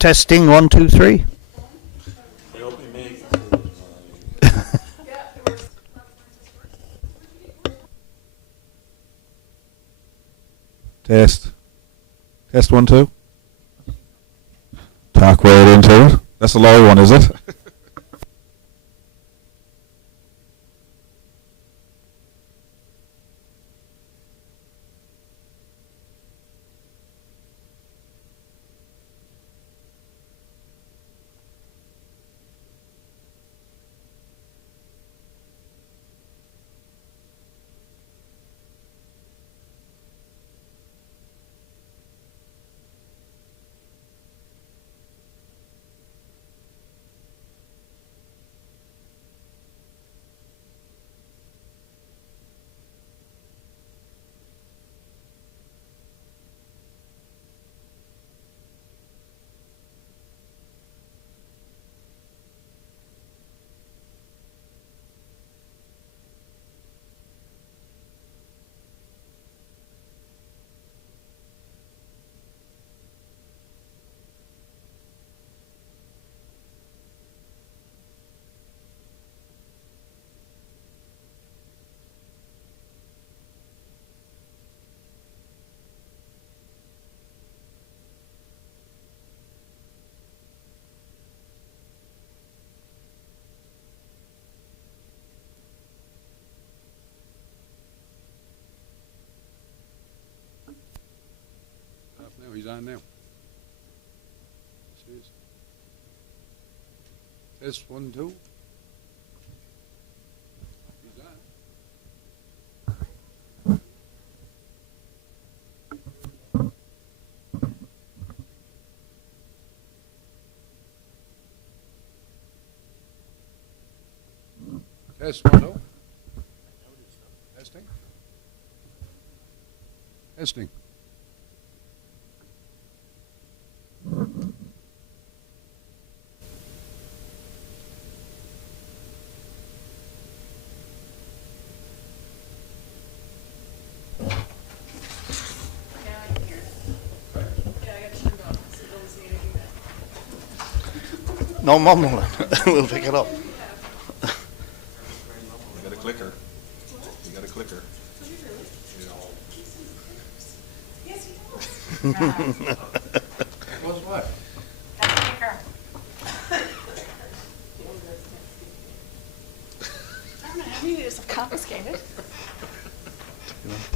Testing 1, 2, 3. Test. Test 1, 2. Talk right into it. That's the low one, is it? Now he's on now. Test 1, 2. He's on. Test 1, 2. Testing. Testing. No mumbling. We'll pick it up. You got a clicker. You got a clicker. What's what? I don't know how many years have confiscated.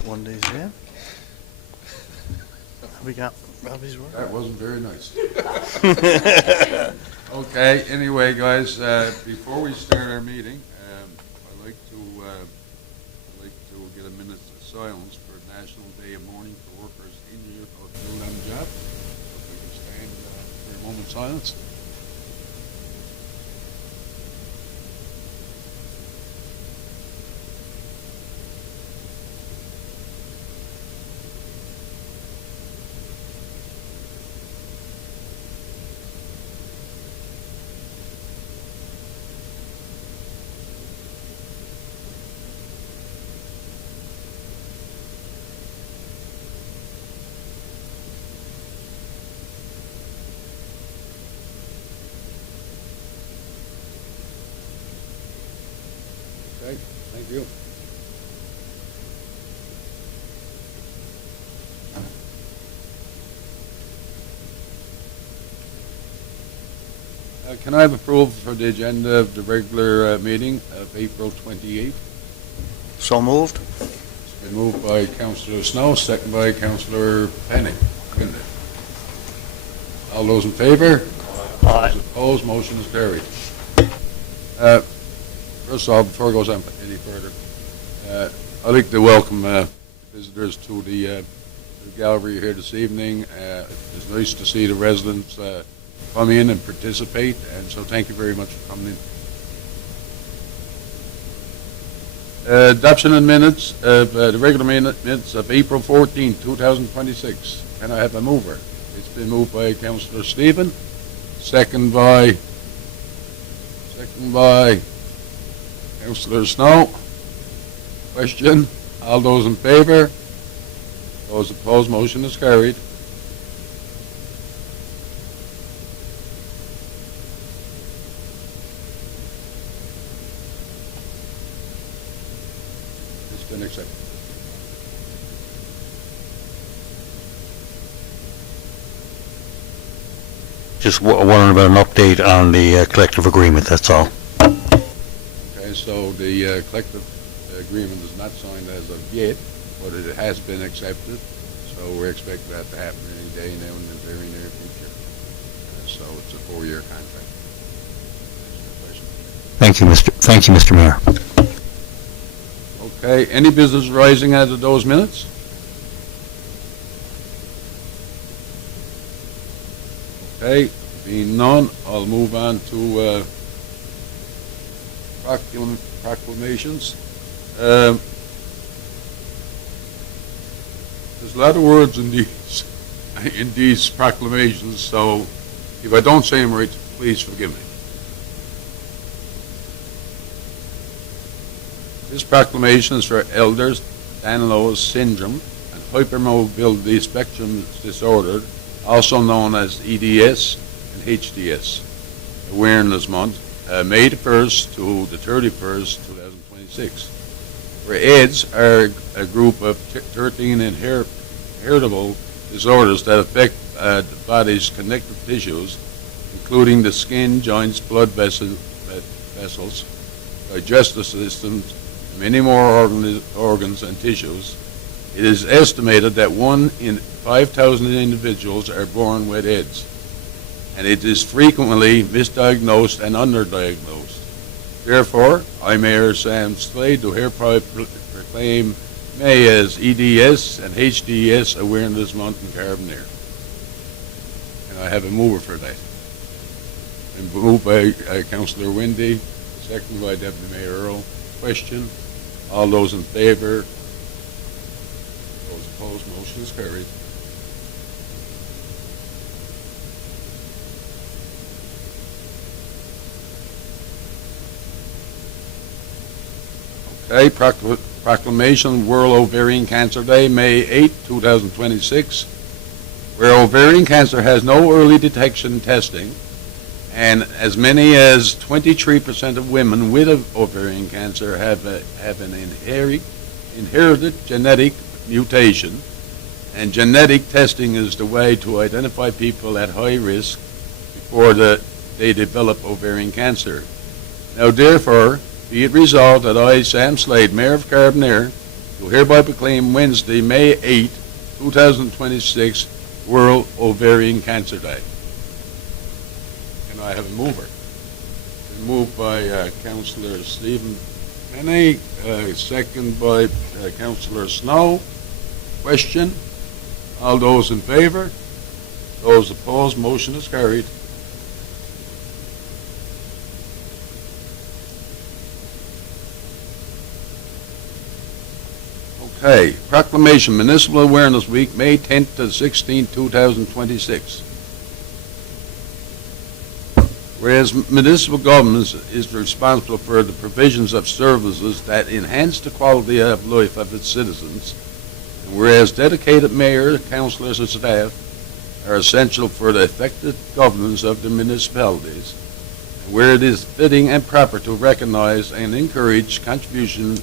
One day's in. We got Robbie's work. That wasn't very nice. Okay, anyway, guys, before we start our meeting, I'd like to get a minute of silence for National Day of Mourning for Workers Injured or Killed on the Job. If we can stand for a moment of silence. Okay, thank you. Can I have approval for the agenda of the regular meeting of April 28th? So moved. It's been moved by Councillor Snow, second by Councillor Penny. All those in favor? Aye. Those opposed, motion is carried. First of all, before it goes on any further, I'd like to welcome visitors to the gallery here this evening. It's nice to see the residents come in and participate, and so thank you very much for coming in. Adoption of minutes of the regular minutes of April 14, 2026. Can I have a mover? It's been moved by Councillor Stephen, second by Councillor Snow. Question? All those in favor? Those opposed, motion is carried. It's been accepted. Just wondering about an update on the collective agreement, that's all. Okay, so the collective agreement is not signed as of yet, but it has been accepted. So we expect that to happen any day now in the very near future. So it's a 4-year contract. Thank you, Mr. Mayor. Okay, any business arising out of those minutes? Okay, being none, I'll move on to proclamations. There's a lot of words in these proclamations, so if I don't say them right, please forgive me. This proclamation is for elders, Danlos syndrome, and hypermobility spectrum disorder, also known as EDS and HDS, Awareness Month, May the 1st to the 31st, 2026. Where AIDS are a group of 13 inheritable disorders that affect the body's connective tissues, including the skin, joints, blood vessels, digestive systems, many more organs and tissues. It is estimated that 1 in 5,000 individuals are born with AIDS, and it is frequently misdiagnosed and underdiagnosed. Therefore, I, Mayor Sam Slade, do hereby proclaim May as EDS and HDS Awareness Month in Carbonear. And I have a mover for that. And moved by Councillor Wendy, seconded by Deputy Mayor Earl. Question? All those in favor? Those opposed? Motion is carried. Okay, proclamation World Ovarian Cancer Day, May 8, 2026, where ovarian cancer has no early detection testing, and as many as 23% of women with ovarian cancer have an inherited genetic mutation, and genetic testing is the way to identify people at high risk before they develop ovarian cancer. Now, therefore, be it resolved that I, Sam Slade, Mayor of Carbonear, do hereby proclaim Wednesday, May 8, 2026, World Ovarian Cancer Day. And I have a mover. Been moved by Councillor Stephen Penny, second by Councillor Snow. Question? All those in favor? Those opposed? Motion is carried. Okay, proclamation, Municipal Awareness Week, May 10th to 16th, 2026. Whereas municipal government is responsible for the provisions of services that enhance the quality of life of its citizens, and whereas dedicated mayor, councillors, and staff are essential for the effective governance of the municipalities, and where it is fitting and proper to recognize and encourage contribution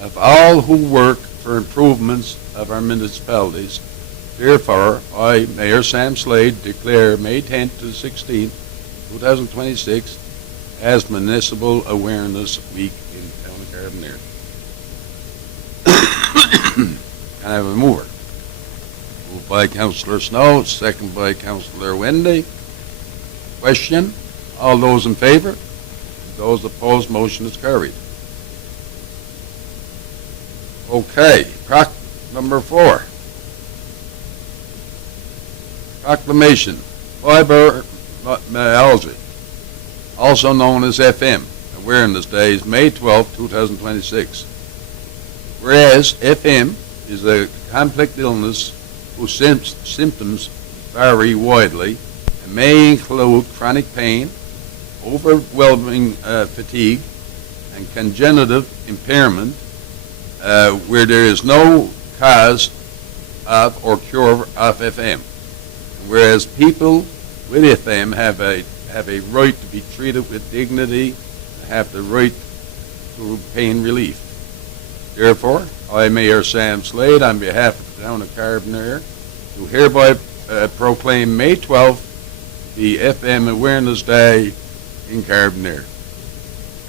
of all who work for improvements of our municipalities. Therefore, I, Mayor Sam Slade, declare May 10th to 16th, 2026 as Municipal Awareness Week in Town of Carbonear. Can I have a mover? Moved by Councillor Snow, second by Councillor Wendy. Question? All those in favor? Those opposed, motion is carried. Okay, number 4. Proclamation, fibromyalgia, also known as FM, Awareness Day, is May 12, 2026. Whereas FM is a complex illness whose symptoms vary widely and may include chronic pain, overwhelming fatigue, and congenital impairment, where there is no cause of or cure of FM. Whereas people with FM have a right to be treated with dignity, have the right to pain relief. Therefore, I, Mayor Sam Slade, on behalf of the town of Carbonear, do hereby proclaim May 12th the FM Awareness Day in Carbonear.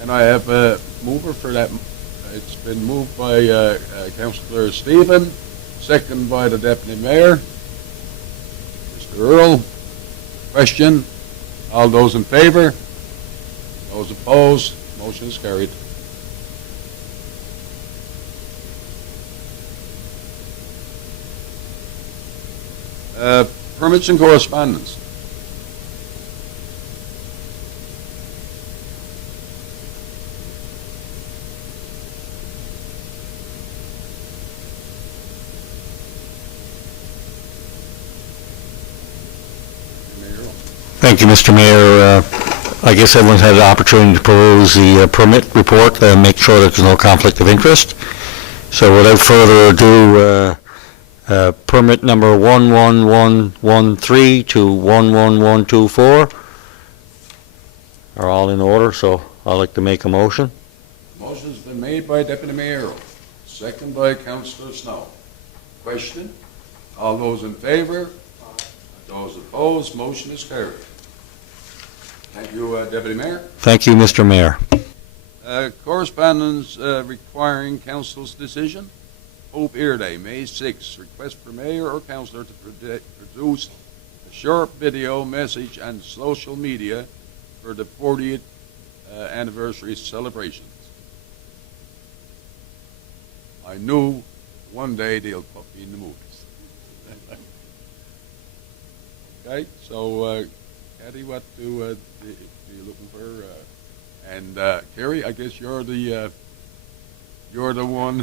And I have a mover for that. It's been moved by Councillor Stephen, second by the Deputy Mayor. Mr. Earl, question? All those in favor? Those opposed? Motion is carried. Permits and correspondence. Thank you, Mr. Mayor. I guess everyone's had the opportunity to peruse the permit report and make sure that there's no conflict of interest. So without further ado, permit number 11113 to 11124 are all in order, so I'd like to make a motion. Motion's been made by Deputy Mayor Earl, second by Councillor Snow. Question? All those in favor? Those opposed? Motion is carried. Thank you, Deputy Mayor. Thank you, Mr. Mayor. Correspondence requiring council's decision. Hope Ear Day, May 6th. Request for mayor or councillor to produce a short video message on social media for the 40th anniversary celebrations. I knew one day they'll put me in the movies. Okay, so Kathy, what are you looking for? And Kerry, I guess you're the one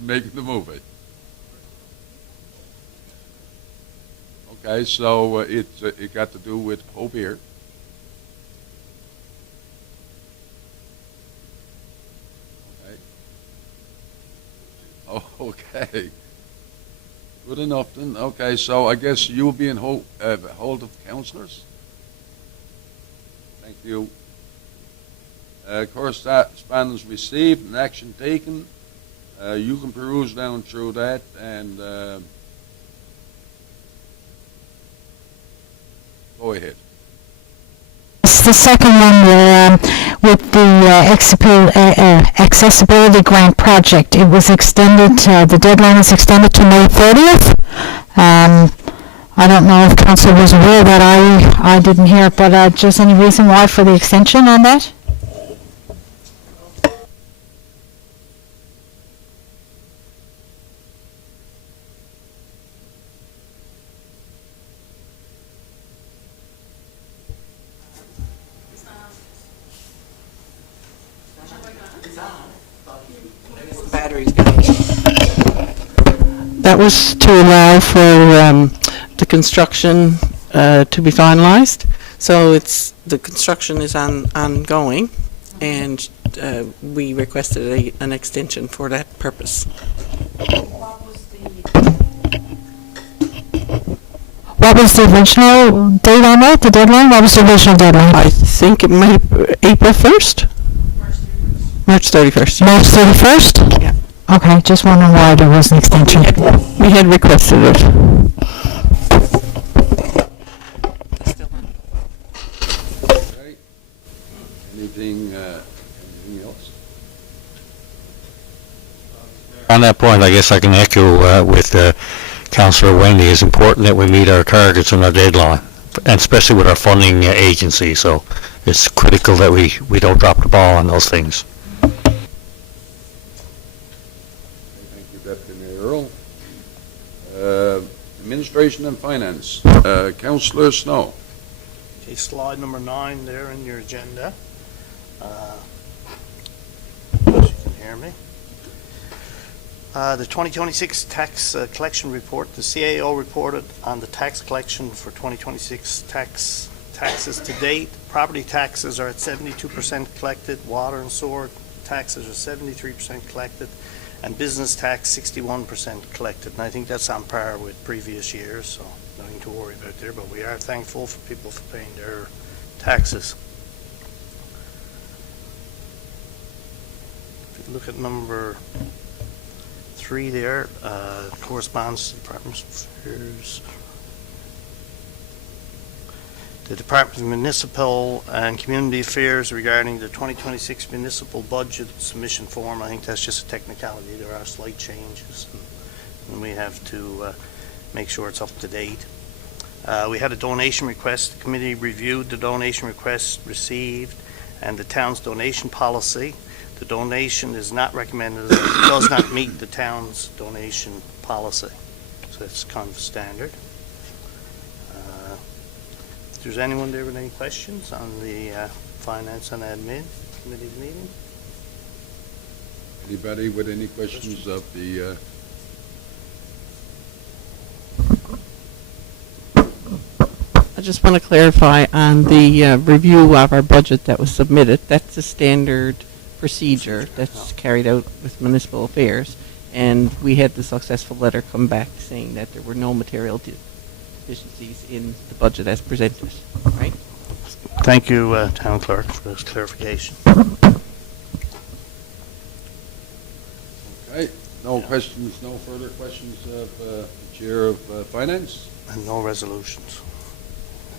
making the movie. Okay, so it got to do with Hope Ear. Okay. Oh, okay. Good enough then. Okay, so I guess you'll be in hold of councillors. Thank you. Correspondence received and action taken. You can peruse down through that and go ahead. The second one with the accessibility grant project, it was extended, the deadline is extended to May 30th. I don't know if council was aware that I didn't hear it, but just any reason why for the extension on that? That was to allow for the construction to be finalized. So the construction is ongoing, and we requested an extension for that purpose. What was the original date on that, the deadline? What was the original deadline? I think it might be April 1st? March 31st. March 31st? Yeah. Okay, just wondering why there was an extension. We had requested it. Okay. Anything else? On that point, I guess I can echo with Councillor Wendy. It's important that we meet our targets and our deadline, and especially with our funding agency. So it's critical that we don't drop the ball on those things. Thank you, Deputy Mayor Earl. Administration and Finance, Councillor Snow. Okay, slide number 9 there in your agenda. If you can hear me. The 2026 tax collection report, the CAO reported on the tax collection for 2026 taxes to date. Property taxes are at 72% collected, water and sewer taxes are 73% collected, and business tax 61% collected. And I think that's on par with previous years, so nothing to worry about there, but we are thankful for people for paying their taxes. If you look at number 3 there, corresponds to Department of Affairs. The Department of Municipal and Community Affairs regarding the 2026 municipal budget submission form. I think that's just a technicality. There are slight changes, and we have to make sure it's up to date. We had a donation request. The committee reviewed the donation request received and the town's donation policy. The donation is not recommended, as it does not meet the town's donation policy. So it's kind of standard. If there's anyone there with any questions on the Finance and Admin Committee's meeting? Anybody with any questions of the, I just want to clarify on the review of our budget that was submitted. That's a standard procedure that's carried out with municipal affairs. And we had the successful letter come back saying that there were no material deficiencies in the budget as presented, right? Thank you, Town Clerk, for this clarification. okay, no questions, no further questions of the Chair of Finance? And no resolutions.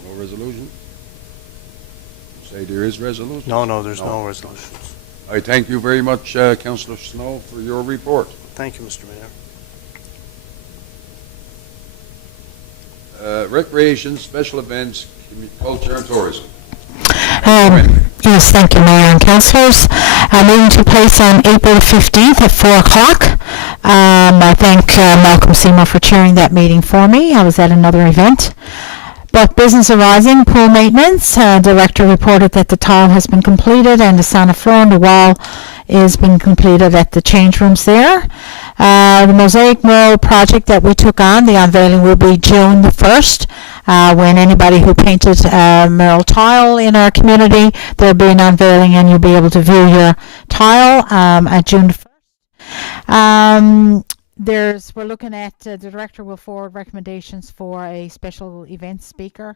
No resolution? Say there is resolution? No, there's no resolutions. I thank you very much, Councillor Snow, for your report. Thank you, Mr. Mayor. Recreation, special events, culture and tourism. Yes, thank you, Mayor and Councillors. Meeting took place on April 15th at 4 o'clock. I thank Malcolm Seymour for chairing that meeting for me. I was at another event. But business arising, pool maintenance, director reported that the tile has been completed and the sauna floor and the wall is being completed at the change rooms there. The mosaic mural project that we took on, the unveiling will be June the 1st. When anybody who painted mural tile in our community, there'll be an unveiling and you'll be able to view your tile at June the 1st. We're looking at, the director will forward recommendations for a special event speaker.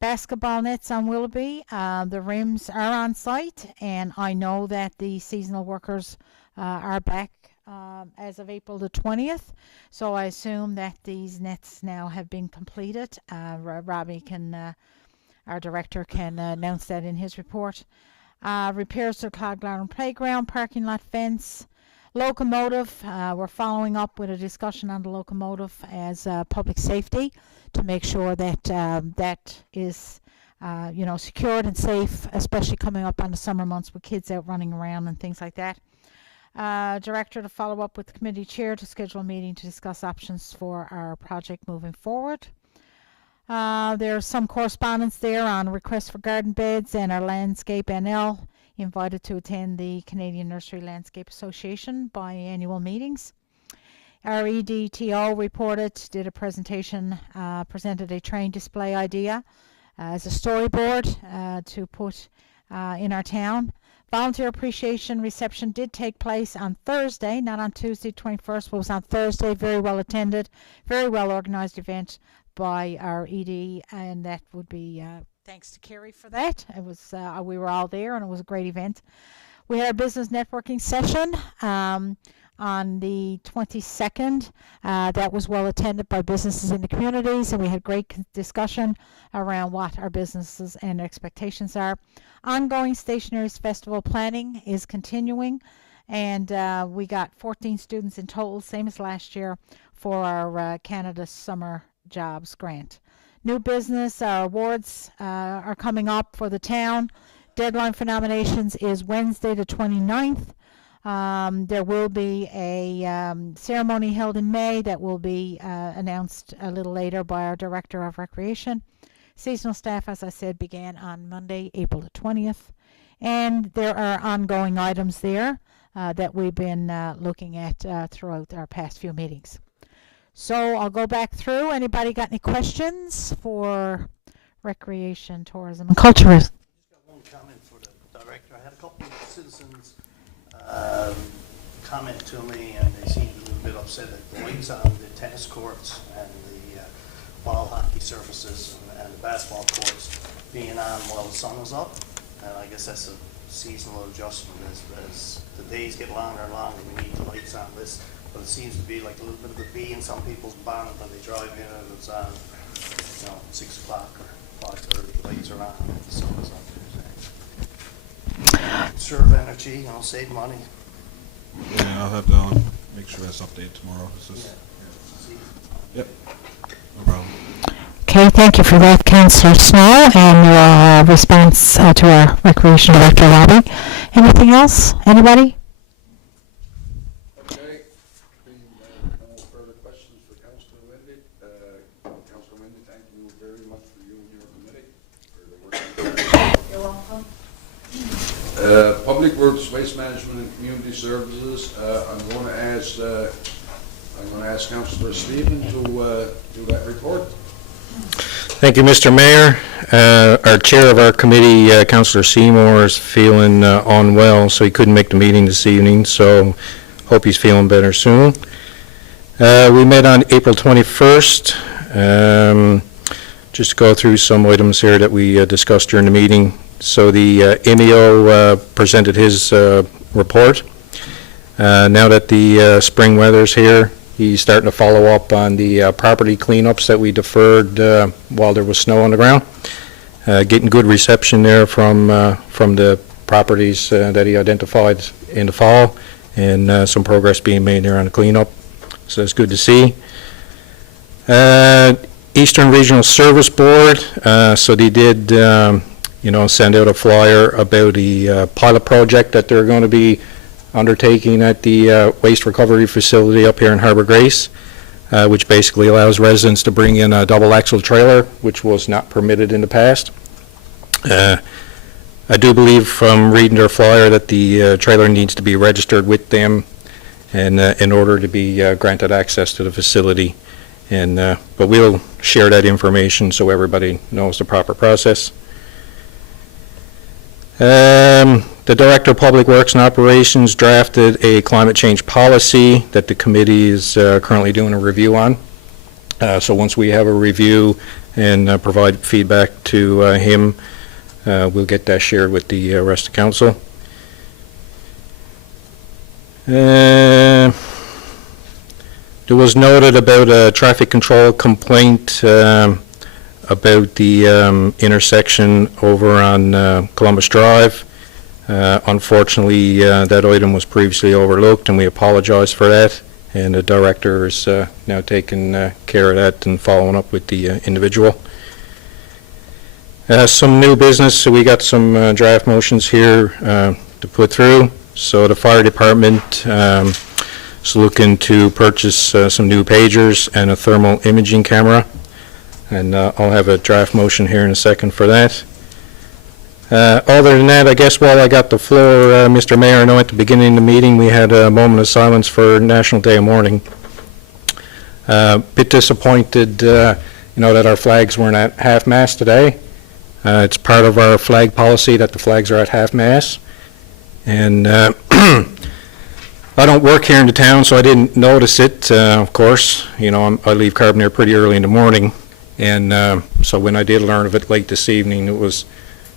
Basketball nets on Willoughby. The rims are on site, and I know that the seasonal workers are back as of April the 20th. So I assume that these nets now have been completed. Robbie our director can announce that in his report. Repairs to Cloglarn Playground, parking lot fence. Locomotive, we're following up with a discussion on the locomotive as public safety to make sure that that is, secured and safe, especially coming up on the summer months with kids out running around and things like that. Director to follow up with the committee chair to schedule a meeting to discuss options for our project moving forward. There's some correspondence there on requests for garden beds and our Landscape NL invited to attend the Canadian Nursery Landscape Association biannual meetings. Our EDTO did a presentation, presented a train display idea as a storyboard to put in our town. Volunteer appreciation reception did take place on Thursday, not on Tuesday 21st, but was on Thursday. Very well attended, very well organized event by our ED, and that would be thanks to Kerry for that. It was we were all there, and it was a great event. We had a business networking session on the 22nd. That was well attended by businesses in the communities, and we had great discussion around what our businesses and expectations are. Ongoing Stationaries Festival planning is continuing, and we got 14 students in total, same as last year, for our Canada Summer Jobs Grant. New business, our awards are coming up for the town. Deadline for nominations is Wednesday the 29th. There will be a ceremony held in May that will be announced a little later by our Director of Recreation. Seasonal staff, as I said, began on Monday, April the 20th. And there are ongoing items there that we've been looking at throughout our past few meetings. So I'll go back through. Anybody got any questions for recreation, tourism, and culture? Just got one comment for the director. I had a couple of citizens comment to me, and they seemed a little bit upset at the lights on the tennis courts and the ball hockey surfaces and the basketball courts being on while the sun is up. And I guess that's a seasonal adjustment as the days get longer and longer. We need the lights on. This but it seems to be like a little bit of a bee in some people's bonnet when they drive in and it's on, 6 o'clock or 5:30, the lights are on, and the sun is up. Conserve energy, save money. Yeah, I'll have to make sure that's updated tomorrow. It's just, yep, no problem. Okay, thank you for that, Councillor Snow, and your response to our Recreation Director lobby. Anything else? Anybody? Okay, being no further questions for Councillor Wendy. Councillor Wendy, thank you very much for you and your committee for the work. You're welcome. Public Works, Waste Management and Community Services, I'm going to ask Councillor Stephen to do that report. Thank you, Mr. Mayor. Our chair of our committee, Councillor Seymour, is feeling unwell, so he couldn't make the meeting this evening, so hope he's feeling better soon. We met on April 21st, just to go through some items here that we discussed during the meeting. So the MEO presented his report. Now that the spring weather's here, he's starting to follow up on the property cleanups that we deferred while there was snow on the ground. Getting good reception there from the properties that he identified in the fall, and some progress being made there on the cleanup. So it's good to see. Eastern Regional Service Board, so they did send out a flyer about the pilot project that they're going to be undertaking at the waste recovery facility up here in Harbour Grace, which basically allows residents to bring in a double axle trailer, which was not permitted in the past. I do believe from reading their flyer that the trailer needs to be registered with them and in order to be granted access to the facility. And but we'll share that information so everybody knows the proper process. The Director of Public Works and Operations drafted a climate change policy that the committee is currently doing a review on. So once we have a review and provide feedback to him, we'll get that shared with the rest of the council. There was noted about a traffic control complaint about the intersection over on Columbus Drive. Unfortunately, that item was previously overlooked, and we apologize for that. And the director is now taking care of that and following up with the individual. Some new business, so we got some draft motions here to put through. So the fire department is looking to purchase some new pagers and a thermal imaging camera. And I'll have a draft motion here in a second for that. Other than that, I guess while I got the floor, Mr. Mayor, I know at the beginning of the meeting we had a moment of silence for National Day of Mourning. Bit disappointed, that our flags weren't at half-mast today. It's part of our flag policy that the flags are at half-mast. And I don't work here in the town, so I didn't notice it, of course. I leave Carbonear pretty early in the morning. And so when I did learn of it late this evening, it was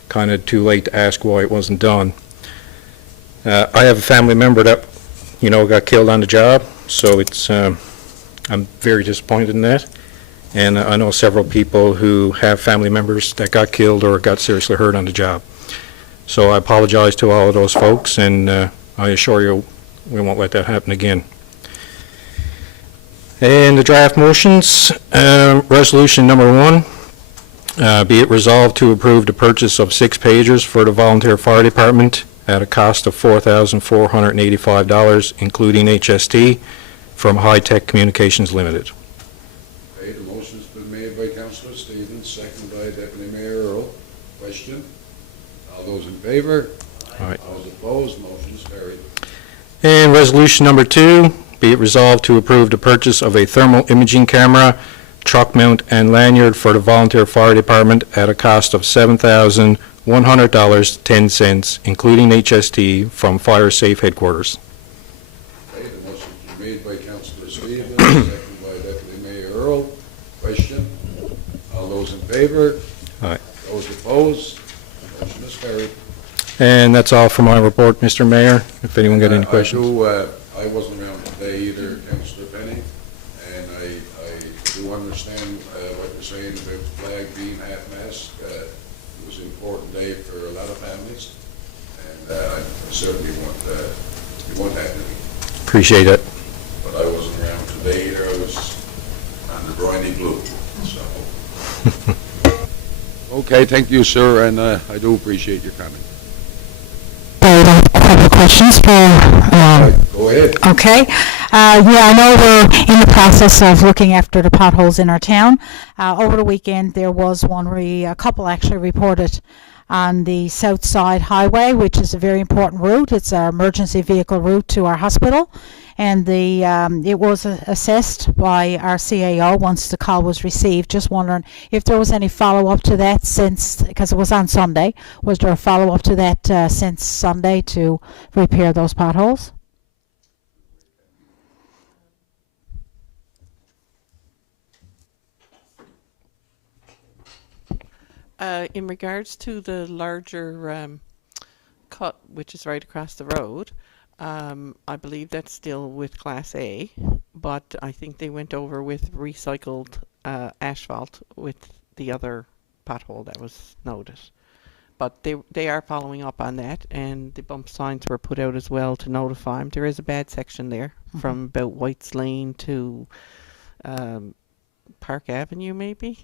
kind of too late to ask why it wasn't done. I have a family member that, got killed on the job, so I'm very disappointed in that. And I know several people who have family members that got killed or got seriously hurt on the job. So I apologize to all of those folks, and I assure you we won't let that happen again. And the draft motions, resolution number 1, be it resolved to approve the purchase of 6 pagers for the volunteer fire department at a cost of $4,485, including HST, from High Tech Communications Limited. Okay, the motion's been made by Councillor Stevens, seconded by Deputy Mayor Earl. Question? All those in favor? Aye. All those opposed? Motion's carried. And resolution number 2, be it resolved to approve the purchase of a thermal imaging camera, truck mount, and lanyard for the volunteer fire department at a cost of $7,100.10, including HST, from Fire Safe Headquarters. Okay, the motion's been made by Councillor Stevens, seconded by Deputy Mayor Earl. Question? All those in favor? Aye. Those opposed? Motion is carried. And that's all for my report, Mr. Mayor, if anyone got any questions. I I wasn't around today either, Councillor Penny, and I do understand what you're saying about the flag being half-mast. It was an important day for a lot of families, and I certainly want that to be. Appreciate it. But I wasn't around today either. I was on the briny blue, so. Okay, thank you, sir, and I do appreciate your comment. Other questions for, Go ahead. okay. Yeah, I know we're in the process of looking after the potholes in our town. Over the weekend, there was a couple actually reported on the South Side Highway, which is a very important route. It's our emergency vehicle route to our hospital. And it was assessed by our CAO once the call was received. Just wondering if there was any follow-up to that since, because it was on Sunday, was there a follow-up to that since Sunday to repair those potholes? In regards to the larger cut, which is right across the road, I believe that's still with Class A, but I think they went over with recycled asphalt with the other pothole that was noted. But they are following up on that, and the bump signs were put out as well to notify them. There is a bad section there from about White's Lane to Park Avenue, maybe.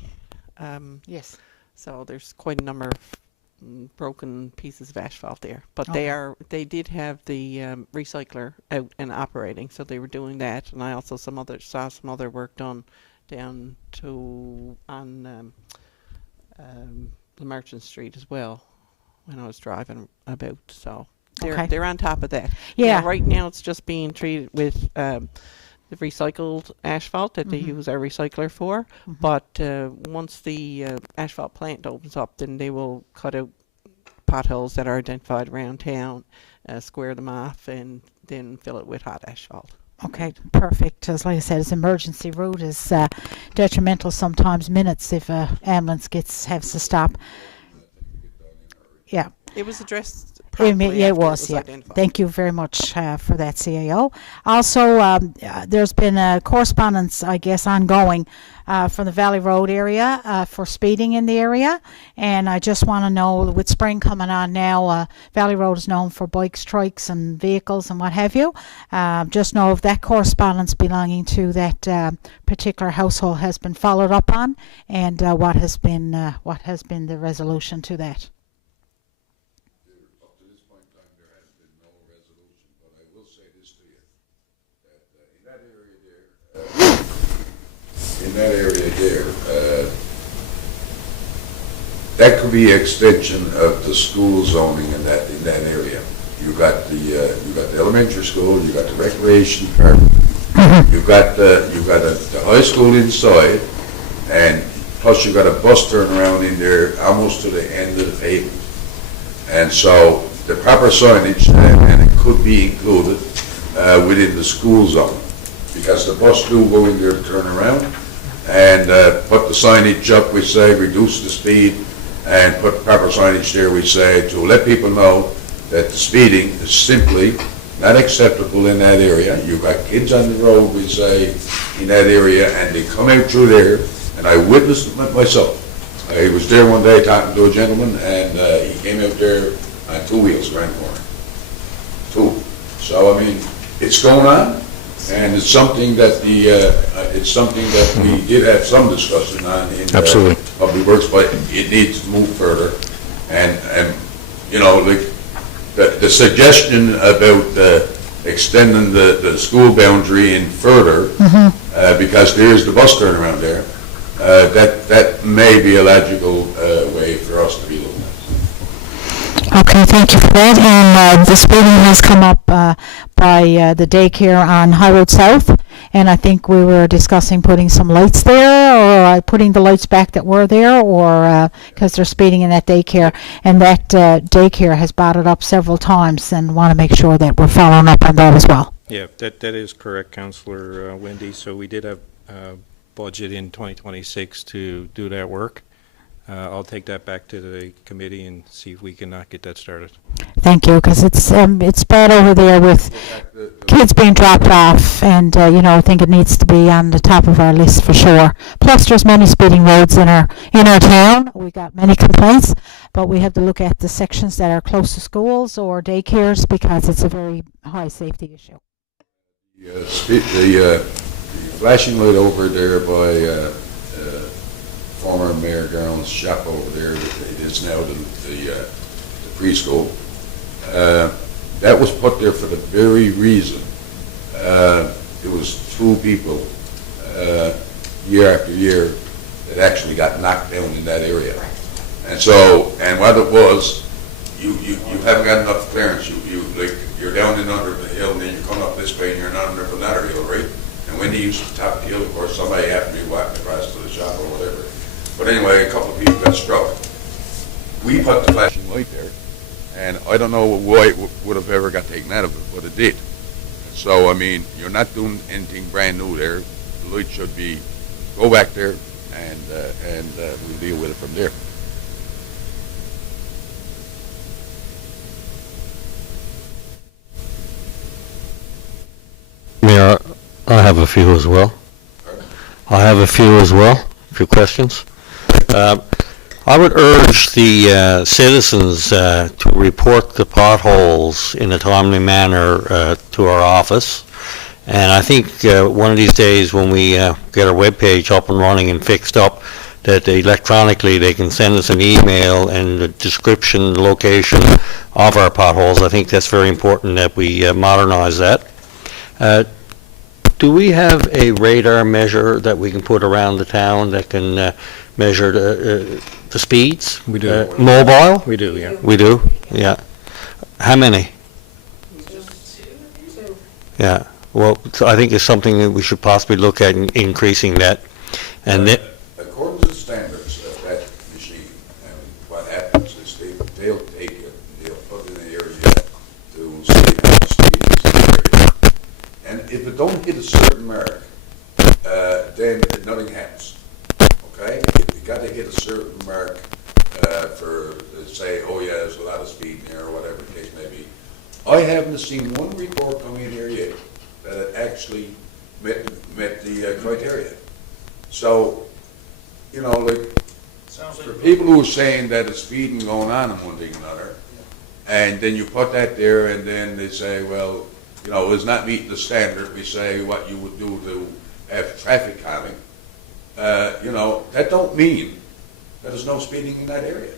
Yes. So there's quite a number of broken pieces of asphalt there, but they did have the recycler out and operating, so they were doing that. And I also saw some other work done down to on the Merchant Street as well when I was driving about. So they're on top of that. Yeah. Right now it's just being treated with the recycled asphalt that they use our recycler for, but once the asphalt plant opens up, then they will cut out potholes that are identified around town, square them off, and then fill it with hot asphalt. Okay, perfect. As like I said, it's emergency route is detrimental sometimes minutes if a ambulance has to stop. Yeah. It was addressed Yeah, promptly it after was, yeah. identified. Thank you very much for that, CAO. Also, there's been a correspondence, I guess, ongoing from the Valley Road area for speeding in the area. And I just want to know, with spring coming on now, Valley Road is known for bikes, trikes, and vehicles and what have you. Just know if that correspondence belonging to that particular household has been followed up on, and what has been the resolution to that. In that area there, that could be extension of the school zoning in that area. You got the elementary school, you got the recreation park, you got the high school inside, and plus you got a bus turnaround in there almost to the end of the pavement. And so the proper signage, and it could be included within the school zone, because the bus do go in there to turn around, and put the signage up, we say reduce the speed, and put proper signage there, we say, to let people know that the speeding is simply not acceptable in that area. You've got kids on the road, we say, in that area, and they come out through there, and I witnessed it myself. I was there one day talking to a gentleman, and he came out there on two wheels around the corner. Two. So, I mean, it's going on. And it's something that we did have some discussion on in Absolutely. Public Works, but it needs to move further. And you know, like the suggestion about extending the school boundary in further, because there is the bus turnaround there, that may be a logical way for us to be looking at. Okay, thank you for that. And the speeding has come up by the daycare on High Road South, and I think we were discussing putting some lights there, or putting the lights back that were there, or because they're speeding in that daycare, and that daycare has brought it up several times, and want to make sure that we're following up on that as well. Yeah, that is correct, Councillor Wendy. So we did have budget in 2026 to do that work. I'll take that back to the committee and see if we can get that started. Thank you, because it's bad over there with. The kids being dropped off, and I think it needs to be on the top of our list for sure. Plus, there's many speeding roads in our town. We got many complaints, but we have to look at the sections that are close to schools or daycares because it's a very high safety issue. The flashing light over there by former Mayor Garland's shop over there, it is now the preschool. That was put there for the very reason. It was 2 people, year after year, that actually got knocked down in that area. And so, and what it was, you haven't got enough clearance. You're down and under the hill, and then you're coming up this way, and you're not under another hill, right? And when you used to top the hill, of course, somebody happened to be walking across to the shop or whatever. But anyway, a couple of people got struck. We put the flashing light there, and I don't know why it would have ever got taken out of it, but it did. So, I mean, you're not doing anything brand new there. The light should be, go back there, and we'll deal with it from there. Mayor, I have a few as well. A few questions. I would urge the citizens to report the potholes in a timely manner to our office. And I think one of these days when we get our webpage up and running and fixed up, that electronically they can send us an email and the description, the location of our potholes. I think that's very important that we modernize that. Do we have a radar measure that we can put around the town that can measure the speeds? We do. Mobile? We do, yeah. We do? Yeah. How many? Yeah. Well, so I think it's something that we should possibly look at increasing that. And then, According to the standards of that machine, and what happens is they'll take it, they'll put it in the area to see how the speed is in the area. And if it don't hit a certain mark, then nothing happens. Okay? You got to hit a certain mark for say, oh yeah, there's a lot of speed in there or whatever the case may be. I haven't seen one report come in here yet that it actually met the criteria. So, like, for people who are saying that it's speeding going on in one thing or another, and then you put that there, and then they say, well, it's not meeting the standard. We say what you would do to have traffic calming. That don't mean that there's no speeding in that area,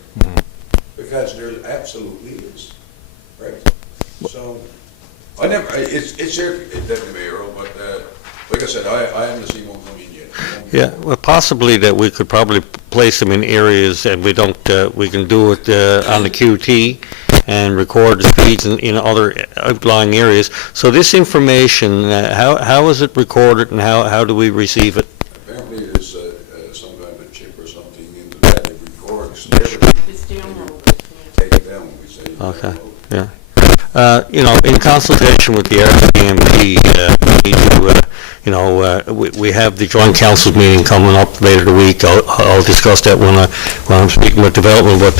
because there absolutely is, right? So, it's here, Deputy Mayor, but like I said, I haven't seen one come in yet. yeah, well, possibly that we could probably place them in areas and we can do it on the QT and record the speeds in other outlying areas. So this information, how is it recorded and how do we receive it? Apparently there's some kind of a chip or something into that that records everything. Take it down when we say. Okay, yeah. In consultation with the RCMP, we have the joint council meeting coming up later the week. I'll discuss that when I'm speaking with development, but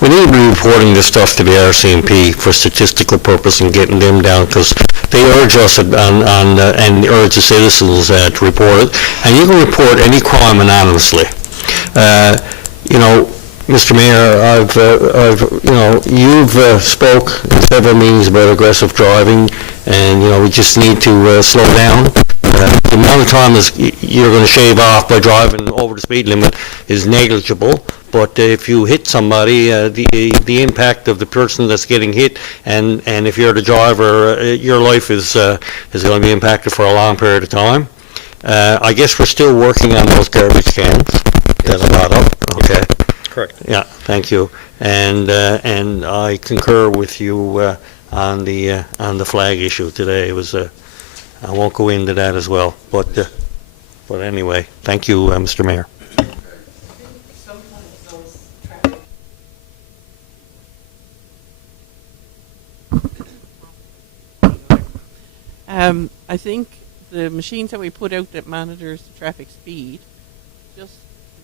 we need to be reporting this stuff to the RCMP for statistical purpose and getting them down, because they urge us and urge the citizens to report it. And you can report any crime anonymously. Mr. Mayor, you've spoke in several meetings about aggressive driving, and we just need to slow down. The amount of time you're going to shave off by driving over the speed limit is negligible. But if you hit somebody, the impact of the person that's getting hit, and if you're the driver, your life is going to be impacted for a long period of time. I guess we're still working on those garbage cans that are brought up. Okay. Correct. Yeah, thank you. And I concur with you on the flag issue today. It was I won't go into that as well, but anyway, thank you, Mr. Mayor. I think the machines that we put out that monitors the traffic speed, just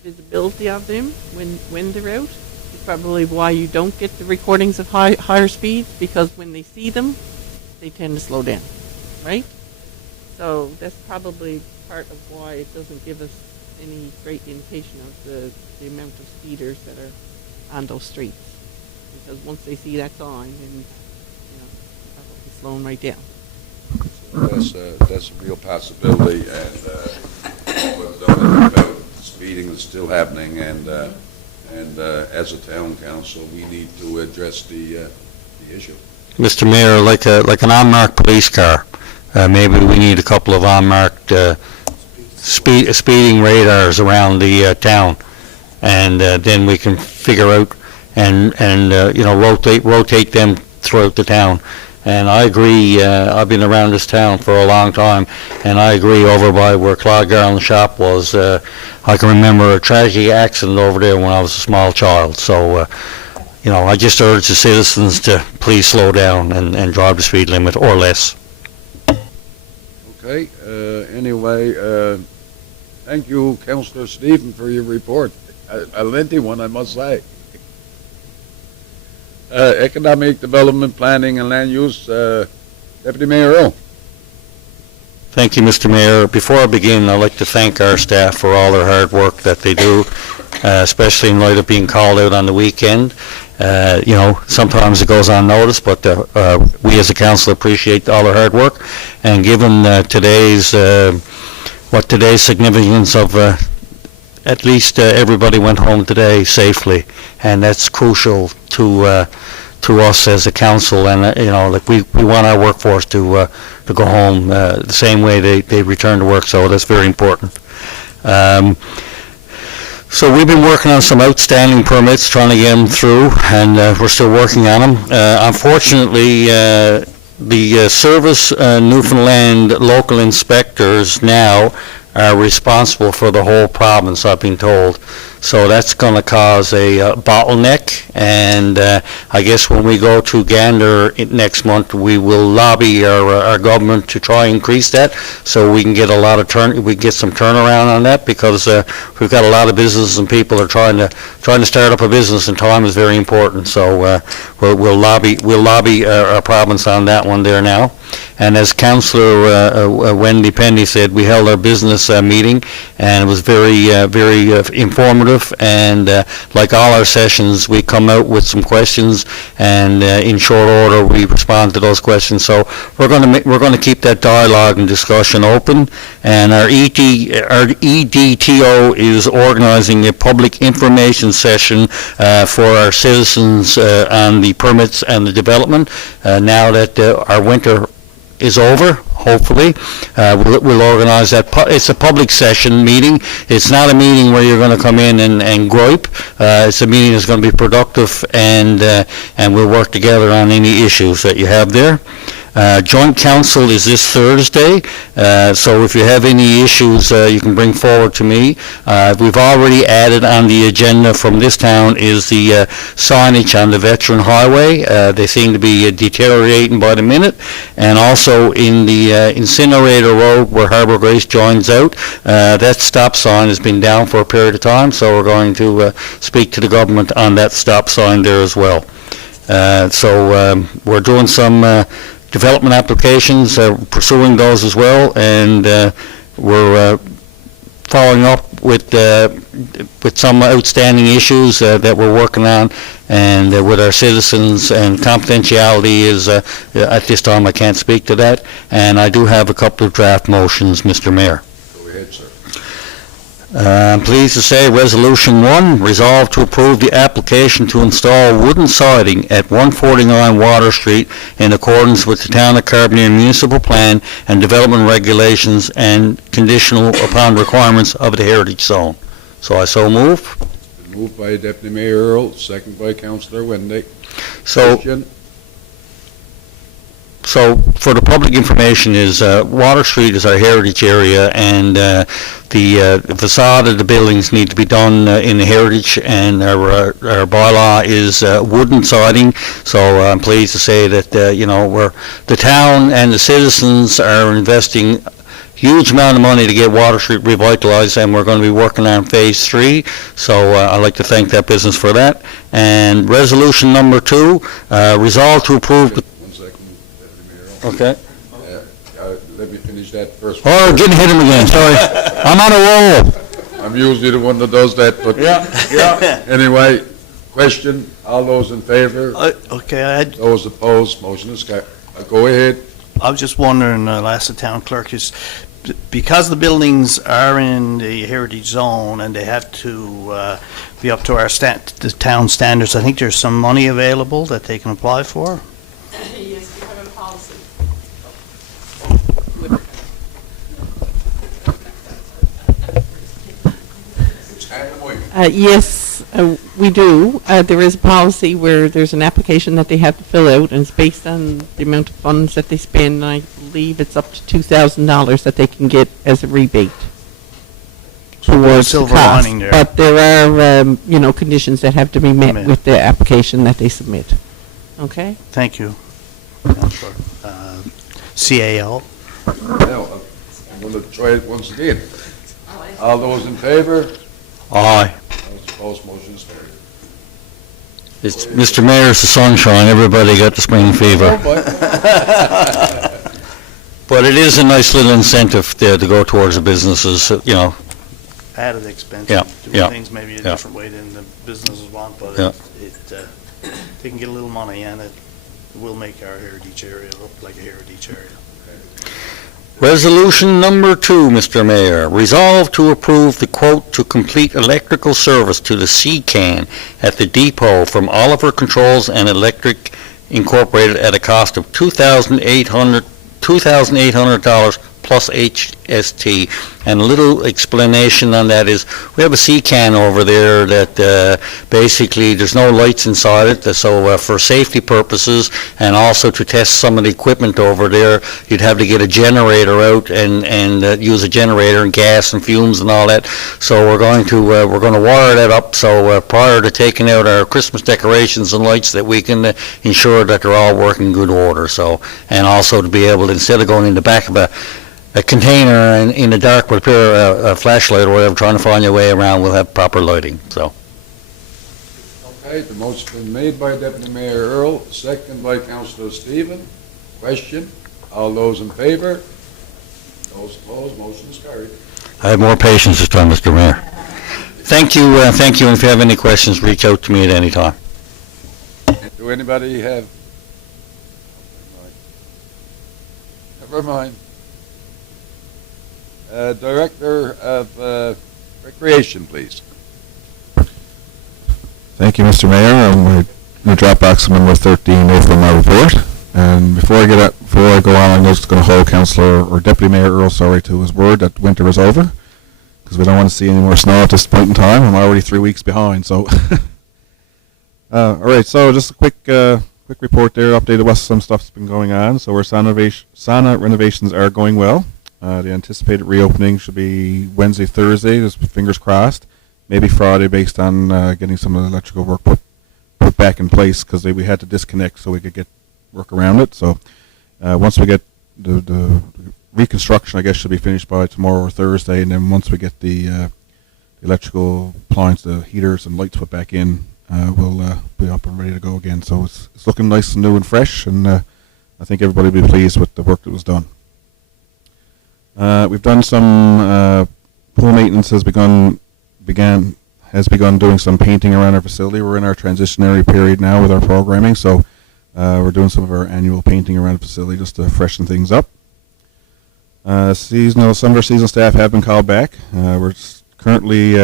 the visibility of them when they're out is probably why you don't get the recordings of higher speeds, because when they see them, they tend to slow down. right? So that's probably part of why it doesn't give us any great indication of the amount of speeders that are on those streets. Because once they see that sign, then, you know, probably slowing right down. That's a real possibility, and about speeding is still happening, and as a town council, we need to address the issue. Mr. Mayor, like an unmarked police car, maybe we need a couple of unmarked speeding radars around the town, and then we can figure out and rotate them throughout the town. And I agree, I've been around this town for a long time, and I agree over by where Claude Garland's shop was, I can remember a tragic accident over there when I was a small child. So, I just urge the citizens to please slow down and drive the speed limit or less. Okay, anyway, thank you, Councillor Stephen, for your report. A lengthy one, I must say. Economic Development Planning and Land Use, Deputy Mayor Earl. Thank you, Mr. Mayor. Before I begin, I'd like to thank our staff for all their hard work that they do, especially in light of being called out on the weekend. Sometimes it goes unnoticed, but we as a council appreciate all their hard work. And given today's significance of at least everybody went home today safely, and that's crucial to us as a council. And we want our workforce to go home the same way they return to work. So that's very important. So we've been working on some outstanding permits, trying to get them through, and we're still working on them. Unfortunately, the Service Newfoundland local inspectors now are responsible for the whole province, I've been told. So that's going to cause a bottleneck, and I guess when we go to Gander next month, we will lobby our government to try and increase that, so we can get some turnaround on that, because we've got a lot of businesses and people are trying to start up a business, and time is very important. So we'll lobby our province on that one there now. And as Councillor Wendy Penny said, we held our business meeting, and it was very informative. And like all our sessions, we come out with some questions, and in short order, we respond to those questions. So we're going to keep that dialogue and discussion open. And our EDTO is organizing a public information session for our citizens on the permits and the development. Now that our winter is over, hopefully. We'll organize that. It's a public session meeting. It's not a meeting where you're going to come in and gripe. It's a meeting that's going to be productive, and we'll work together on any issues that you have there. Joint council is this Thursday, so if you have any issues, you can bring forward to me. We've already added on the agenda from this town is the signage on the Veteran Highway. They seem to be deteriorating by the minute, and also in the Incinerator Road where Harbour Grace joins out, that stop sign has been down for a period of time, so we're going to speak to the government on that stop sign there as well. So we're doing some development applications, pursuing those as well, and we're following up with some outstanding issues that we're working on, and with our citizens, and confidentiality is, at this time I can't speak to that, and I do have a couple of draft motions, Mr. Mayor. Go ahead, sir. I'm pleased to say Resolution 1, resolve to approve the application to install wooden siding at 149 Water Street in accordance with the Town of Carbonear Municipal Plan and Development Regulations and conditional upon requirements of the Heritage Zone. So I so move. Been moved by Deputy Mayor Earl, second by Councillor Wendy. So Question? So for the public information is, Water Street is our heritage area, and the facade of the buildings need to be done in the heritage, and our bylaw is wooden siding. So I'm pleased to say that, the town and the citizens are investing huge amount of money to get Water Street revitalized, and we're going to be working on Phase 3. So I'd like to thank that business for that. And resolution number 2, resolve to approve. One second, Deputy Mayor Earl. Okay. let me finish that first. Oh, getting hit him again, sorry. I'm on a roll. I'm usually the one that does that, but anyway, question, all those in favor? Okay, Those opposed, motion is carried. Go ahead. I was just wondering, I'll ask the town clerk, is because the buildings are in the heritage zone and they have to be up to the town standards, I think there's some money available that they can apply for? Yes, we have a policy. Yes, we do. There is a policy where there's an application that they have to fill out, and it's based on the amount of funds that they spend. And I believe it's up to $2,000 that they can get as a rebate towards the silver cost. lining there. But there are, conditions that have to be met with the application that they submit. Okay? Thank you, Councillor. CAO? Now, I'm going to try it once again. All those in favor? Aye. Those opposed, motion is carried. It's, Mr. Mayor, it's the sunshine, everybody got the spring fever. But it is a nice little incentive there to go towards the businesses, Added expense. Yeah, Doing yeah, things maybe a yeah. different way than the businesses want, but Yeah. they can get a little money and it will make our heritage area look like a heritage area. Resolution number 2, Mr. Mayor. Resolve to approve the quote to complete electrical service to the C-CAN at the depot from Oliver Controls and Electric Incorporated at a cost of $2,800 plus HST. And a little explanation on that is, we have a C-CAN over there that basically there's no lights inside it, so for safety purposes and also to test some of the equipment over there, you'd have to get a generator out and use a generator and gas and fumes and all that. So we're going to wire that up so prior to taking out our Christmas decorations and lights that we can ensure that they're all working in good order. So, and also to be able to, instead of going in the back of a container in the dark with a flashlight or whatever, trying to find your way around, we'll have proper lighting, so. Okay, the motion's been made by Deputy Mayor Earl, second by Councillor Stephen. Question, all those in favor? Those opposed, motion is carried. I have more patience this time, Mr. Mayor. Thank you, and if you have any questions, reach out to me at any time. Do anybody have? Never mind. Director of Recreation, please. Thank you, Mr. Mayor. I'm going to drop box number 13 over from my report. And before I go on, I'm just going to hold Councillor or Deputy Mayor Earl, to his word that winter is over, because we don't want to see any more snow at this point in time. I'm already 3 weeks behind. So, all right. So just a quick report there. Updated what some stuff's been going on. So our sauna renovations are going well. The anticipated reopening should be Wednesday, Thursday, just fingers crossed. Maybe Friday, based on getting some of the electrical work put back in place, because we had to disconnect so we could get work around it. So once we get the reconstruction, I guess, should be finished by tomorrow or Thursday, and then once we get the electrical appliance, the heaters and lights put back in, we'll be up and ready to go again. So it's looking nice and new and fresh, and I think everybody will be pleased with the work that was done. We've done some pool maintenance. Has begun doing some painting around our facility. We're in our transitionary period now with our programming, so we're doing some of our annual painting around the facility just to freshen things up. Some of our seasonal staff have been called back. We're currently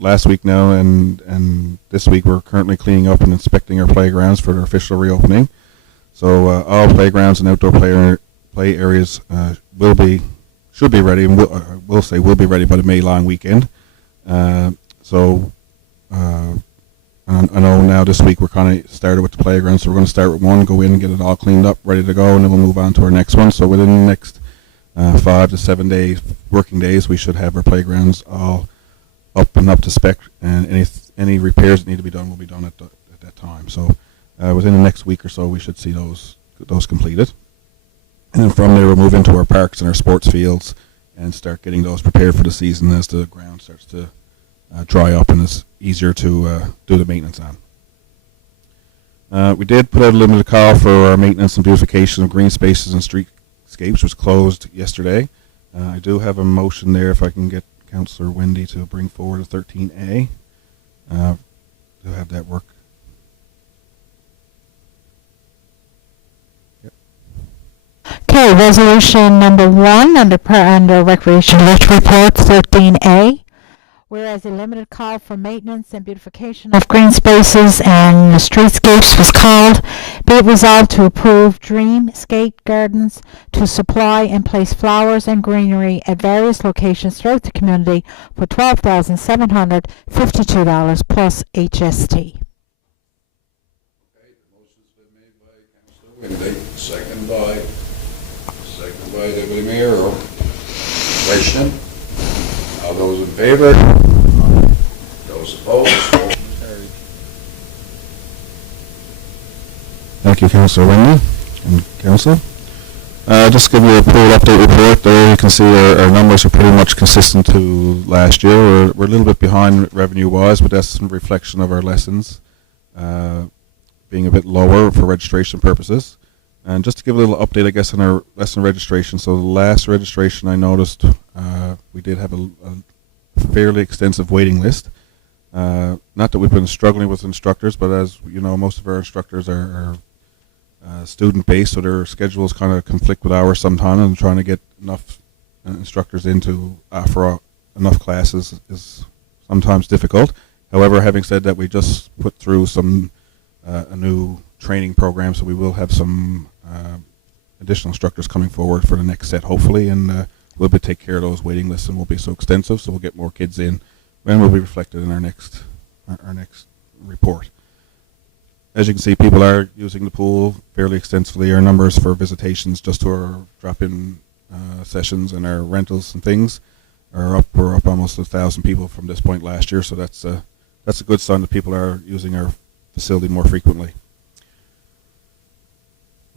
last week now and this week we're currently cleaning up and inspecting our playgrounds for their official reopening. So all playgrounds and outdoor play areas should be ready, and will be ready by the May long weekend. I know now this week we're kind of started with the playground, so we're going to start with one, go in and get it all cleaned up, ready to go, and then we'll move on to our next one. So within the next 5 to 7 working days, we should have our playgrounds all up to spec, and any repairs that need to be done will be done at that time. So within the next week or so, we should see those completed. And then from there, we'll move into our parks and our sports fields and start getting those prepared for the season as the ground starts to dry up and it's easier to do the maintenance on. We did put out a limited call for our maintenance and beautification of green spaces and Escapes was closed yesterday. I do have a motion there if I can get Councillor Wendy to bring forward a 13A to have that work. Okay, resolution number 1 under Recreation List Report 13A. Whereas a limited call for maintenance and beautification of green spaces and streetscapes was called, be it resolved to approve Dreamscape Gardens to supply and place flowers and greenery at various locations throughout the community for $12,752 plus HST. Okay, the motion's been made by Councillor Windy, second by Deputy Mayor Earl. Question? All those in favor? Those opposed? Motion carried. Thank you, Councillor Wendy and Council. Just to give you a pool update report. There you can see our numbers are pretty much consistent to last year. We're a little bit behind revenue-wise, but that's some reflection of our lessons being a bit lower for registration purposes. And just to give a little update, I guess, on our lesson registration. So the last registration I noticed, we did have a fairly extensive waiting list. Not that we've been struggling with instructors, but as you know, most of our instructors are student-based, so their schedules kind of conflict with ours sometimes, and trying to get enough instructors in to offer enough classes is sometimes difficult. However, having said that, we just put through a new training program, so we will have some additional instructors coming forward for the next set, hopefully, and we'll be take care of those waiting lists, and won't be so extensive, so we'll get more kids in, and will be reflected in our next report. As you can see, people are using the pool fairly extensively. Our numbers for visitations just to our drop-in sessions and our rentals and things are up. We're up almost 1,000 people from this point last year, so that's a good sign that people are using our facility more frequently.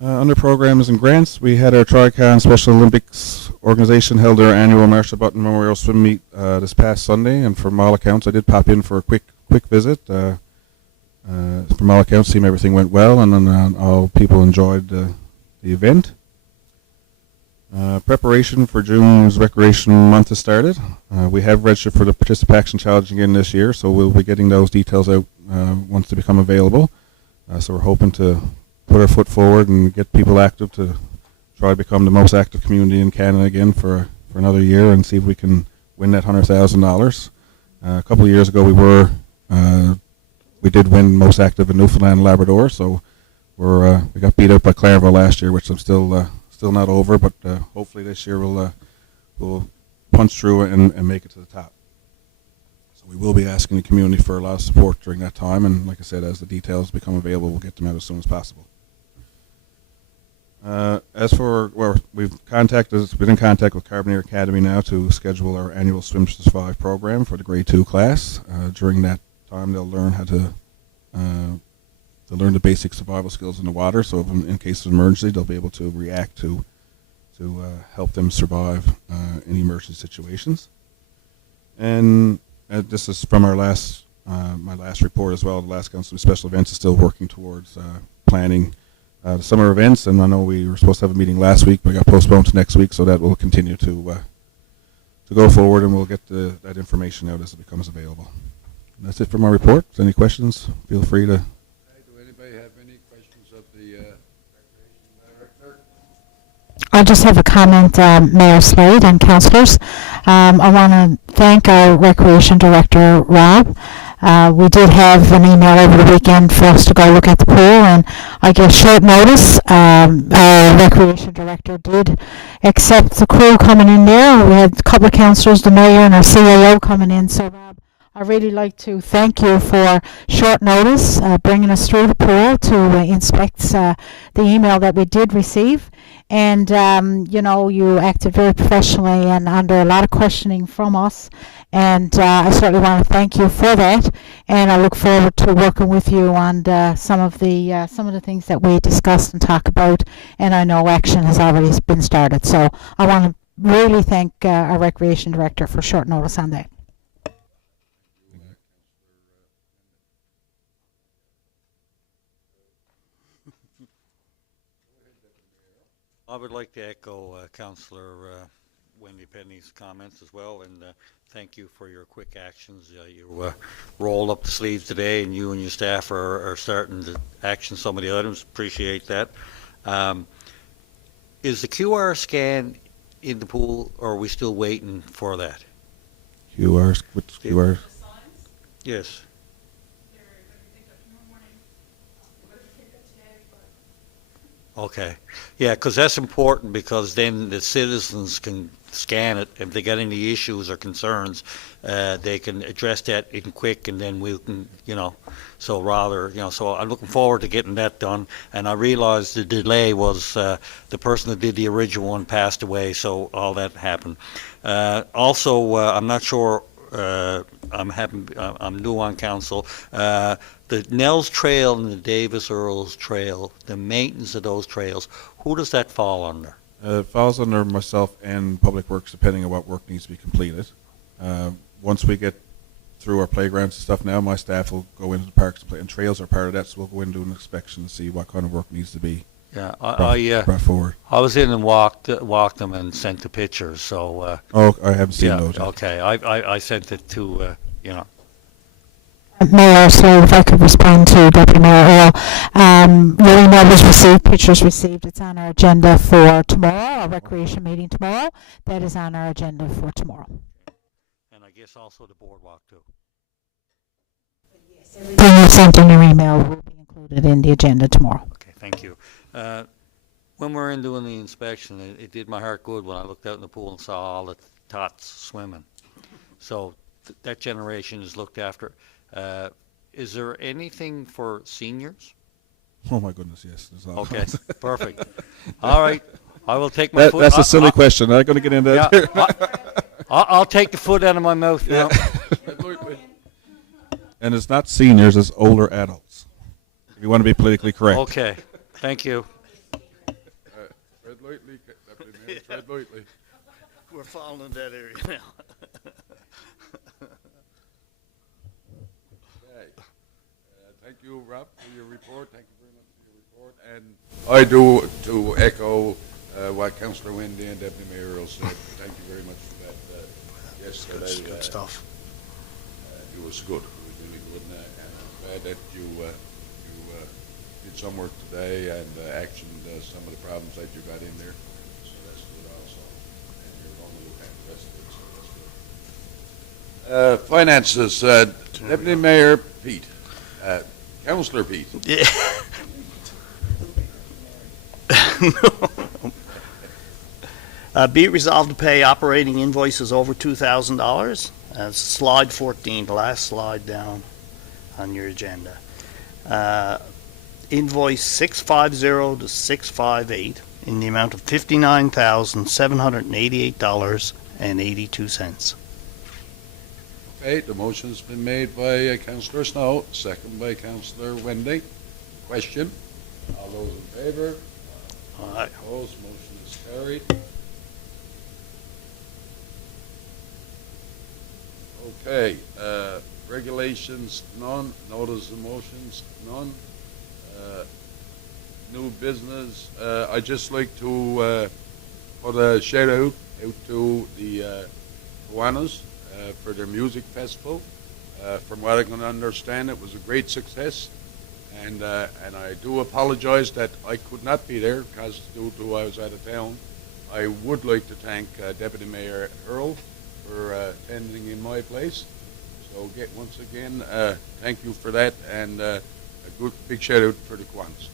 Under programs and grants, we had our Tricon Special Olympics organization held their annual Marshall Button Memorial Swim Meet this past Sunday, and from all accounts, I did pop in for a quick visit. From all accounts, seemed everything went well, and then all people enjoyed the event. Preparation for June's Recreation Month has started. We have registered for the Participation Challenge again this year, so we'll be getting those details out once they become available. So we're hoping to put our foot forward and get people active to try to become the most active community in Canada again for another year, and see if we can win that $100,000. A couple of years ago, we did win most active in Newfoundland and Labrador, so we got beat out by Clarenville last year, which I'm still not over, but hopefully this year we'll punch through and make it to the top. So we will be asking the community for a lot of support during that time, and like I said, as the details become available, we'll get them out as soon as possible. As for, well, we've been in contact with Carbonear Academy now to schedule our annual Swim to Survive program for the grade 2 class. During that time, they'll learn how to learn the basic survival skills in the water, so in case of emergency, they'll be able to react to help them survive any emergency situations. And this is from our my last report as well. The last Council of Special Events is still working towards planning the summer events, and I know we were supposed to have a meeting last week, but it got postponed to next week, so that will continue to go forward, and we'll get that information out as it becomes available. And that's it for my report. If there's any questions, feel free to. Okay, do anybody have any questions of the Recreation Director? I just have a comment, Mayor Slade and councillors. I want to thank our Recreation Director, Rob. We did have an email over the weekend for us to go look at the pool, and I guess short notice, our Recreation Director did accept the crew coming in there. We had a couple of councillors, the mayor and our CAO coming in, so Rob, I really like to thank you for short notice, bringing us through the pool to inspect the email that we did receive. And, you acted very professionally and under a lot of questioning from us. And I certainly want to thank you for that. And I look forward to working with you on some of the things that we discussed and talked about. And I know action has already been started. So I want to really thank our Recreation Director for short notice on that. I would like to echo Councillor Wendy Penny's comments as well, and thank you for your quick actions. You rolled up the sleeves today, and you and your staff are starting to action some of the items. Appreciate that. Is the QR scan in the pool, or are we still waiting for that? QRs, which QRs? The signs, Yes. they're going to be picked up tomorrow morning. They're going to be picked up today, but Okay. Yeah, because that's important, because then the citizens can scan it. If they got any issues or concerns, they can address that in quick, and then we can, so rather, so I'm looking forward to getting that done. And I realized the delay was the person that did the original one passed away, so all that happened. Also, I'm not sure, I'm new on council. The Nels Trail and the Davis Earls Trail, the maintenance of those trails, who does that fall under? It falls under myself and Public Works, depending on what work needs to be completed. Once we get through our playgrounds and stuff now, my staff will go into the parks and trails are part of that, so we'll go in and do an inspection and see what kind of work needs to be Yeah, brought forward. I was in and walked them and sent the pictures. So Oh, I haven't seen yeah, those yet. okay. I sent it to Mayor, so if I could respond to Deputy Mayor Earl. Your email was received, pictures received. It's on our agenda for tomorrow, our recreation meeting tomorrow. That is on our agenda for tomorrow. and I guess also the boardwalk too. Everything you sent in your email will be included in the agenda tomorrow. Okay, thank you. When we're in doing the inspection, it did my heart good when I looked out in the pool and saw all the tots swimming. So that generation is looked after. Is there anything for seniors? Oh my goodness, yes. There's all Okay, kinds. perfect. All right, I will take my foot. That's a silly question. I'm not going to get into Yeah, that. I'll take the foot out of my mouth now. And it's not seniors, it's older adults. If you want to be politically correct. Okay, thank you. Tread lightly, Deputy Mayor, tread lightly. We're falling in that area now. Okay. Thank you, Rob, for your report. Thank you very much for your report. And I do to echo what Councillor Wendy and Deputy Mayor Earl said. Thank you very much for that yesterday. Good stuff. It was good. It was really good. And I'm glad that you did some work today and actioned some of the problems that you got in there. So that's good also. And you're going to look at the rest of it, so that's good. Finances, Deputy Mayor Pete. Councillor Pete. Yeah. Be it resolved to pay operating invoices over $2,000. That's slide 14, the last slide down on your agenda. Invoice 650 to 658 in the amount of $59,788.82. Okay, the motion's been made by Councillor Snow, second by Councillor Wendy. Question? All those in favor? Aye. Opposed, motion is carried. Okay, regulations, none. Notice of motions, none. New business, I'd just like to put a shout out to the Kiwanis for their music festival. From what I can understand, it was a great success. And I do apologize that I could not be there because due to I was out of town. I would like to thank Deputy Mayor Earl for attending in my place. So once again, thank you for that, and a good big shout out for the Kiwanis.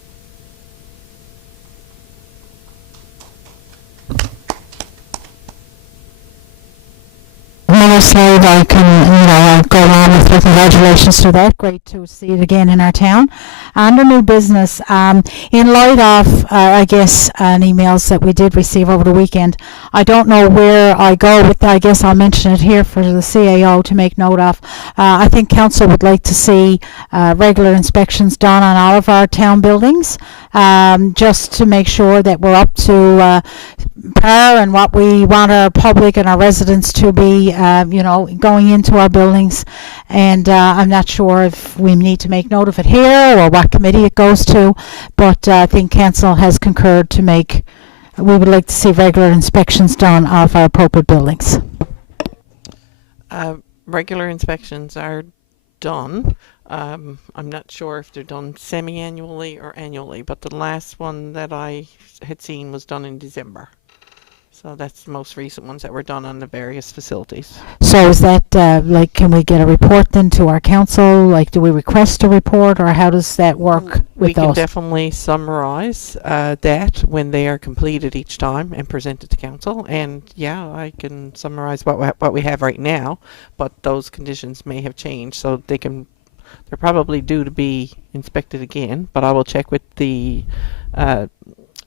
Slade, I can, go along with your congratulations to that. Great to see it again in our town. Under new business, in light of, emails that we did receive over the weekend, I don't know where I go with that. I guess I'll mention it here for the CAO to make note of. I think council would like to see regular inspections done on all of our town buildings, just to make sure that we're up to par and what we want our public and our residents to be, going into our buildings. And I'm not sure if we need to make note of it here or what committee it goes to, but I think council has concurred to make we would like to see regular inspections done of our appropriate buildings. Regular inspections are done. I'm not sure if they're done semi-annually or annually, but the last one that I had seen was done in December. So that's the most recent ones that were done on the various facilities. So is that, like, can we get a report then to our council? Like, do we request a report, or how does that work We with can those? definitely summarize that when they are completed each time and present it to council. And yeah, I can summarize what we have right now, but those conditions may have changed, so they're probably due to be inspected again. But I will check with the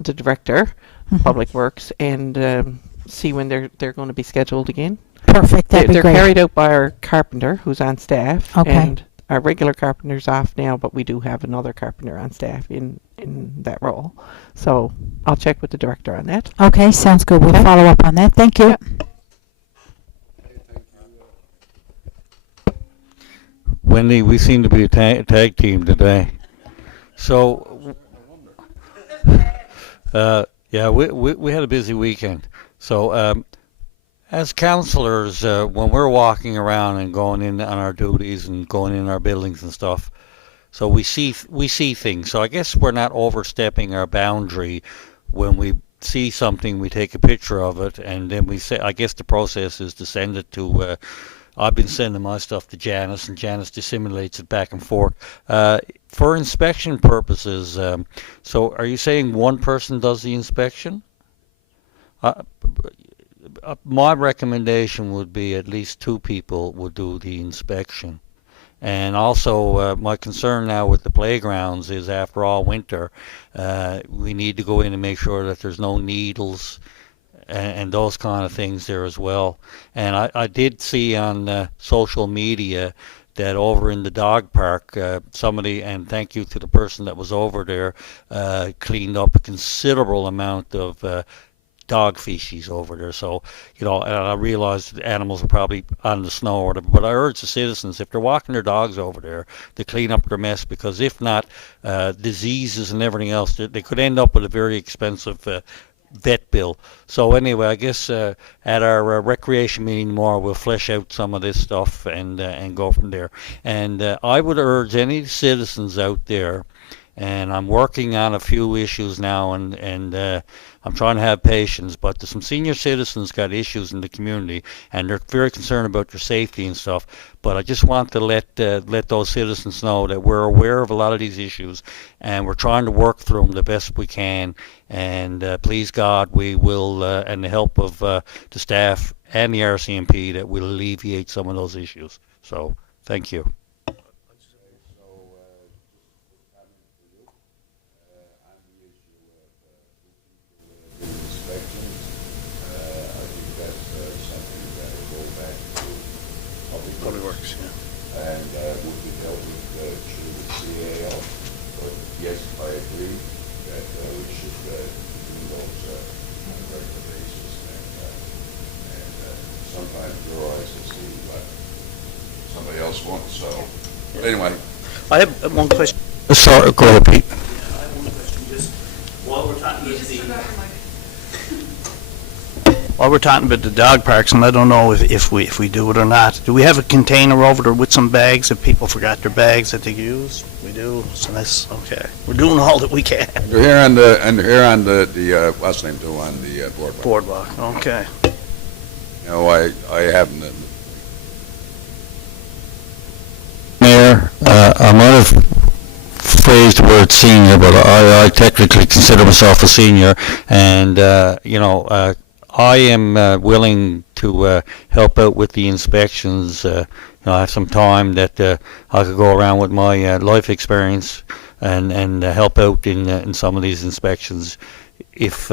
director, Public Works, and see when they're going to be scheduled again. Perfect, that'd be They're great. carried out by our carpenter, who's on staff. Okay. And our regular carpenter's off now, but we do have another carpenter on staff in that role. So I'll check with the director on that. Okay, sounds good. We'll follow up on that. Thank you. Yep. Wendy, we seem to be a tag team today. So, yeah, we had a busy weekend. So, as counselors, when we're walking around and going in on our duties and going in our buildings and stuff, so we see things. So I guess we're not overstepping our boundary when we see something. We take a picture of it, and then we say. I guess the process is to send it to. I've been sending my stuff to Janice, and Janice disseminates it back and forth. For inspection purposes, so are you saying one person does the inspection? My recommendation would be at least two people would do the inspection. And also, my concern now with the playgrounds is after all winter, we need to go in and make sure that there's no needles and those kind of things there as well. And I did see on social media that over in the dog park, somebody, and thank you to the person that was over there, cleaned up a considerable amount of dog feces over there. So, and I realized the animals are probably on the snow or whatever, but I urge the citizens, if they're walking their dogs over there, to clean up their mess, because if not, diseases and everything else, they could end up with a very expensive vet bill. So anyway, I guess at our recreation meeting tomorrow, we'll flesh out some of this stuff and go from there. And I would urge any citizens out there, and I'm working on a few issues now, and I'm trying to have patience, but there's some senior citizens got issues in the community, and they're very concerned about their safety and stuff. But I just want to let those citizens know that we're aware of a lot of these issues, and we're trying to work through them the best we can. And please God, we will, and the help of the staff and the RCMP, that will alleviate some of those issues. So, thank you. Public Works, yeah. And would be dealt with through the CAO. But yes, I agree that we should do those on a regular basis, and sometimes your eyes will see what somebody else wants. So, but anyway. I have one question. Sorry, go ahead, Pete. I have one question, just while we're talking You about just the... forgot your mic. While we're talking about the dog parks, and I don't know if we do it or not, do we have a container over there with some bags if people forgot their bags that they use? We do, so that's okay. We're doing all that we can. They're here on the what's the name, too, on the boardwalk. Boardwalk, okay. I haven't. Mayor, I might have phrased the word senior, but I technically consider myself a senior, and I am willing to help out with the inspections. I have some time that I could go around with my life experience and help out in some of these inspections if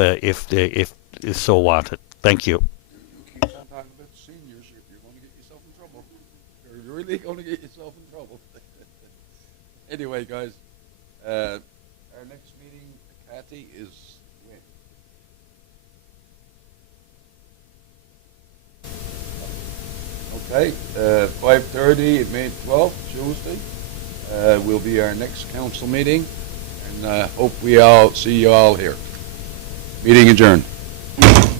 so wanted. Thank you. You keep on talking about seniors, you're going to get yourself in trouble. You're really going to get yourself in trouble. Anyway, guys, our next meeting, Kathy, is when? Okay, 5:30, May 12th, Tuesday, will be our next council meeting, and hope we all see you all here. Meeting adjourned. Thank you.